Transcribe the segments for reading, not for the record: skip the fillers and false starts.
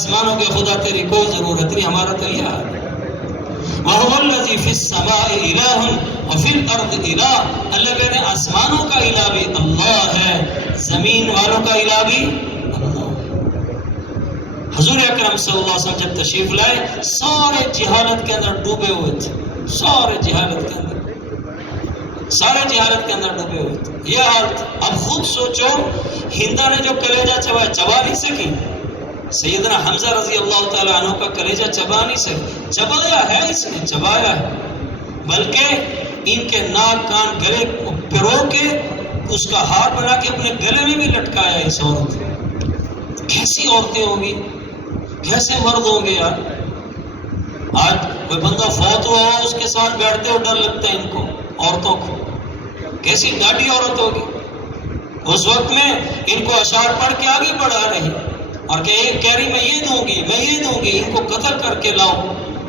آسمانوں کے خدا تیری کوئی ضرورت نہیں، ہمارا تو یہ حال ہے۔ وَهُوَ الَّذِي فِي السَّمَاءِ إِلَٰهٌ وَفِي الْأَرْضِ إِلَٰهٌ، اللہ کہتے ہیں آسمانوں کا الہ بھی اللہ ہے، زمین والوں کا الہ بھی اللہ۔ حضور اکرم صلی اللہ علیہ وسلم جب تشریف لائے سارے جہالت کے اندر ڈوبے ہوئے تھے، سارے جہالت کے اندر ڈوبے ہوئے تھے، یہ حال تھا۔ اب خود سوچو، ہندا نے جو کلیجہ چبا نہیں سکی، سیدنا حمزہ رضی اللہ تعالیٰ عنہ کا کلیجہ چبا نہیں سکی، چبایا ہے اس نے، چبایا ہے، بلکہ ان کے ناک کان گلے پرو کے اس کا ہار بنا کے اپنے گلے میں بھی لٹکایا اس عورت۔ کیسی عورتیں ہوں گی، کیسے مرد ہوں گے یار۔ آج کوئی بندہ فوت ہوا ہو اس کے ساتھ بیٹھتے ہو ڈر لگتا ہے ان کو، عورتوں کو، کیسی ڈاڈی عورت ہوگی۔ اس وقت میں ان کو اشعار پڑھ کے آگے بڑھا رہی اور کہ ایک کہہ رہی میں یہ دوں گی، ان کو قتل کر کے لاؤ،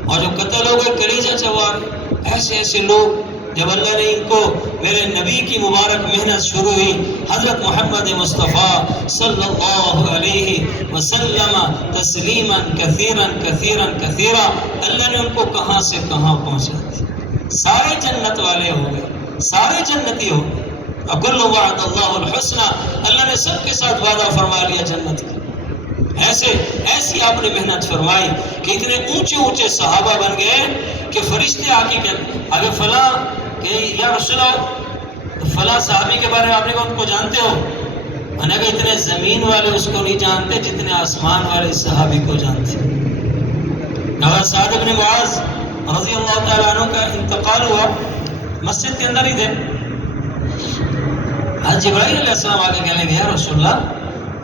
اور جو قتل ہو گئے کلیجہ چبا رہے۔ ایسے لوگ جب اللہ نے ان کو، میرے نبی کی مبارک محنت شروع ہوئی، حضرت محمد مصطفیٰ صلی اللہ علیہ وسلم تسلیما کثیرا کثیرا کثیرا، اللہ نے ان کو کہاں سے کہاں پہنچا دیا، سارے جنت والے ہو گئے، سارے جنتی ہو گئے۔ وَكُلُّ وَعَدَ اللَّهُ الْحُسْنَى، اللہ نے سب کے ساتھ وعدہ فرما لیا جنت کا۔ ایسی آپ نے محنت فرمائی کہ اتنے اونچے صحابہ بن گئے کہ فرشتے آ کے آگے فلاں کہ یا رسول اللہ فلاں صحابی کے بارے میں آپ نے کہا ان کو جانتے ہو؟ میں نے کہا اتنے زمین والے اس کو نہیں جانتے جتنے آسمان والے صحابی کو جانتے۔ حضرت سعد بن معاذ رضی اللہ تعالیٰ عنہ کا انتقال ہوا، مسجد کے اندر ہی تھے، حضرت جبرائیل علیہ السلام آگے کہنے لگے یا رسول اللہ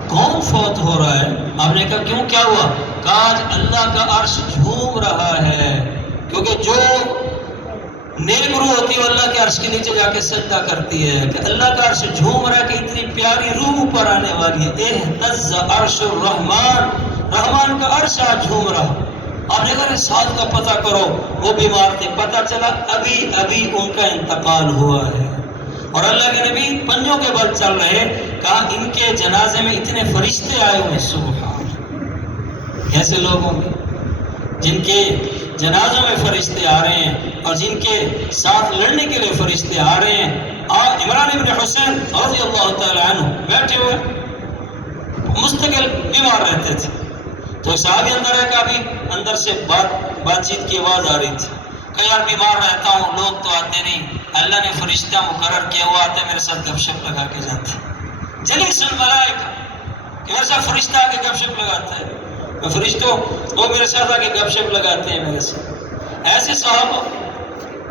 کون فوت ہو رہا ہے؟ آپ نے کہا کیوں، کیا ہوا؟ کہا آج اللہ کا عرش جھوم رہا ہے، کیونکہ جو نیک روح ہوتی ہے اللہ کے عرش کے نیچے جا کے سجدہ کرتی ہے، کہ اللہ کا عرش جھوم رہا ہے کہ اتنی پیاری روح اوپر آنے والی ہے۔ اہتز عرش الرحمن، رحمان کا عرش آج جھوم رہا۔ آپ نے کہا ساتھ کا پتہ کرو، وہ بیمار تھے، پتہ چلا ابھی ان کا انتقال ہوا ہے، اور اللہ کے نبی پنجوں کے بل چل رہے۔ کہا ان کے جنازے میں اتنے فرشتے آئے ہوئے، سبحان، کیسے لوگ ہوں گے جن کے جنازوں میں فرشتے آ رہے ہیں اور جن کے ساتھ لڑنے کے لیے فرشتے آ رہے ہیں۔ عمران ابن حسین رضی اللہ تعالیٰ عنہ بیٹھے ہوئے مستقل بیمار رہتے تھے، تو صحابی اندر ہے کہ ابھی اندر سے بات چیت کی آواز آ رہی تھی کہ یار بیمار رہتا ہوں، لوگ تو آتے نہیں، اللہ نے فرشتہ مقرر کیا ہوا آتے میرے ساتھ گپ شپ لگا کے جاتے، جلیس الملائکہ، کہ میرے ساتھ فرشتہ آ کے گپ شپ لگاتا ہے، فرشتوں وہ میرے ساتھ آ کے گپ شپ لگاتے ہیں میرے ساتھ۔ ایسے صحابہ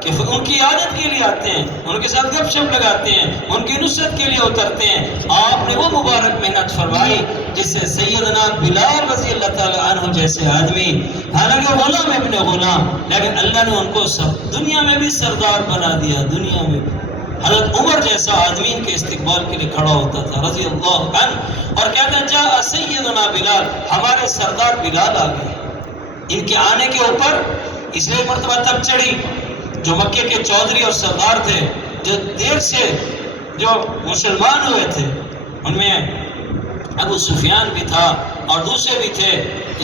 کہ ان کی عادت کے لیے آتے ہیں، ان کے ساتھ گپ شپ لگاتے ہیں، ان کی نصرت کے لیے اترتے ہیں۔ آپ نے وہ مبارک محنت فرمائی جس سے سیدنا بلال رضی اللہ تعالیٰ عنہ جیسے آدمی، حالانکہ غلام ابن غلام، لیکن اللہ نے ان کو سب دنیا میں بھی سردار بنا دیا، دنیا میں بھی۔ حضرت عمر جیسا آدمی ان کے استقبال کے لیے کھڑا ہوتا تھا رضی اللہ عنہ، اور کہتے ہیں جاء سیدنا بلال، ہمارے سردار بلال آ گئے۔ ان کے آنے کے اوپر اس لیے مرتبہ تب چڑھی جو مکے کے چودھری اور سردار تھے، جو دیر سے جو مسلمان ہوئے تھے، ان میں ابو سفیان بھی تھا اور دوسرے بھی تھے،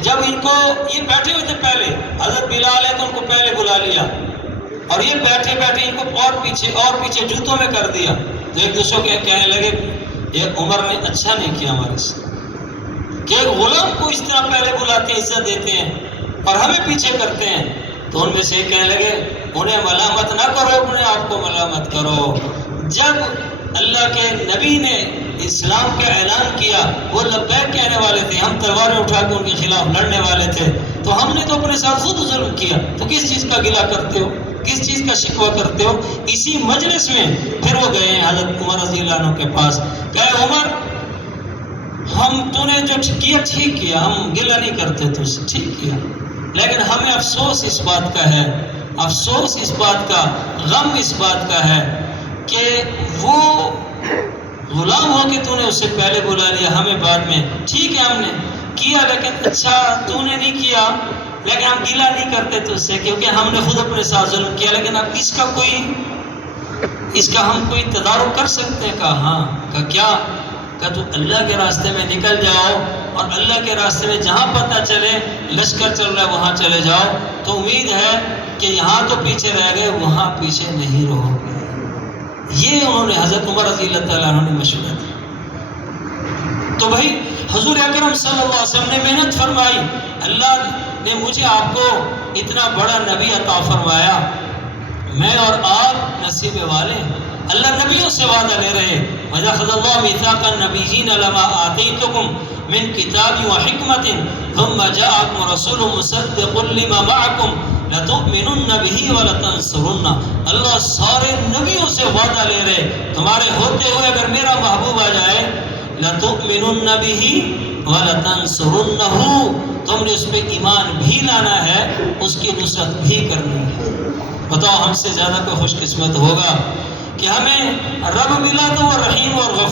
جب ان کو یہ بیٹھے ہوئے تھے پہلے، حضرت بلال ہے تو ان کو پہلے بلا لیا، اور یہ بیٹھے ان کو اور پیچھے جوتوں میں کر دیا، تو ایک دوسرے کو کہنے لگے یہ عمر نے اچھا نہیں کیا ہمارے ساتھ کہ ایک غلام کو اس طرح پہلے بلاتے ہیں، عزت دیتے ہیں، اور ہمیں پیچھے کرتے ہیں۔ تو ان میں سے کہنے لگے انہیں ملامت نہ کرو، اپنے آپ کو ملامت کرو۔ جب اللہ کے نبی نے اسلام کا اعلان کیا، وہ لبیک کہنے والے تھے، ہم تلواریں اٹھا کے ان کے خلاف لڑنے والے تھے، تو ہم نے تو اپنے ساتھ خود ظلم کیا، تو کس چیز کا گلہ کرتے ہو، کس چیز کا شکوہ کرتے ہو؟ اسی مجلس میں پھر وہ گئے حضرت عمر رضی اللہ عنہ کے پاس، کہے عمر تو نے جو کیا ٹھیک کیا، ہم گلہ نہیں کرتے تو اسے ٹھیک کیا، لیکن ہمیں افسوس اس بات کا ہے، افسوس اس بات کا، غم اس بات کا ہے کہ وہ غلام ہو کے تو نے اسے پہلے بلا لیا، ہمیں بعد میں۔ ٹھیک ہے ہم نے کیا، لیکن اچھا تو نے نہیں کیا، لیکن ہم گلہ نہیں کرتے تو اس سے، کیونکہ ہم نے خود اپنے ساتھ ظلم کیا، لیکن اب اس کا ہم کوئی تدارک کر سکتے ہیں؟ کہا ہاں۔ کہا کیا؟ کہا تو اللہ کے راستے میں نکل جاؤ اور اللہ کے راستے میں جہاں پتہ چلے لشکر چل رہا ہے وہاں چلے جاؤ، تو امید ہے کہ یہاں تو پیچھے رہ گئے، وہاں پیچھے نہیں رہو گے۔ یہ انہوں نے حضرت عمر رضی اللہ تعالیٰ عنہ نے مشورہ دیا۔ تو بھائی حضور اکرم صلی اللہ علیہ وسلم نے محنت فرمائی، اللہ نے مجھے آپ کو اتنا بڑا نبی عطا فرمایا، میں اور آپ نصیب والے ہیں۔ اللہ نبیوں سے وعدہ لے رہے، وَإِذَا أَخَذَ اللَّهُ مِيثَاقَ النَّبِيِّينَ لَمَا آتَيْتُكُم مِّن كِتَابٍ وَحِكْمَةٍ ثُمَّ جَاءَكُمْ رَسُولٌ مُّصَدِّقٌ لِّمَا مَعَكُمْ لَتُؤْمِنُنَّ بِهِ وَلَتَنصُرُنَّ۔ اللہ سارے نبیوں سے وعدہ لے رہے، تمہارے ہوتے ہوئے اگر میرا محبوب آ جائے، لَتُؤْمِنُنَّ بِهِ وَلَتَنصُرُنَّهُ، تم نے اس پہ ایمان بھی لانا ہے، اس کی نصرت بھی کرنی ہے۔ بتاؤ ہم سے زیادہ کوئی خوش قسمت ہوگا کہ ہمیں رب ملا تو وہ رحیم اور غفور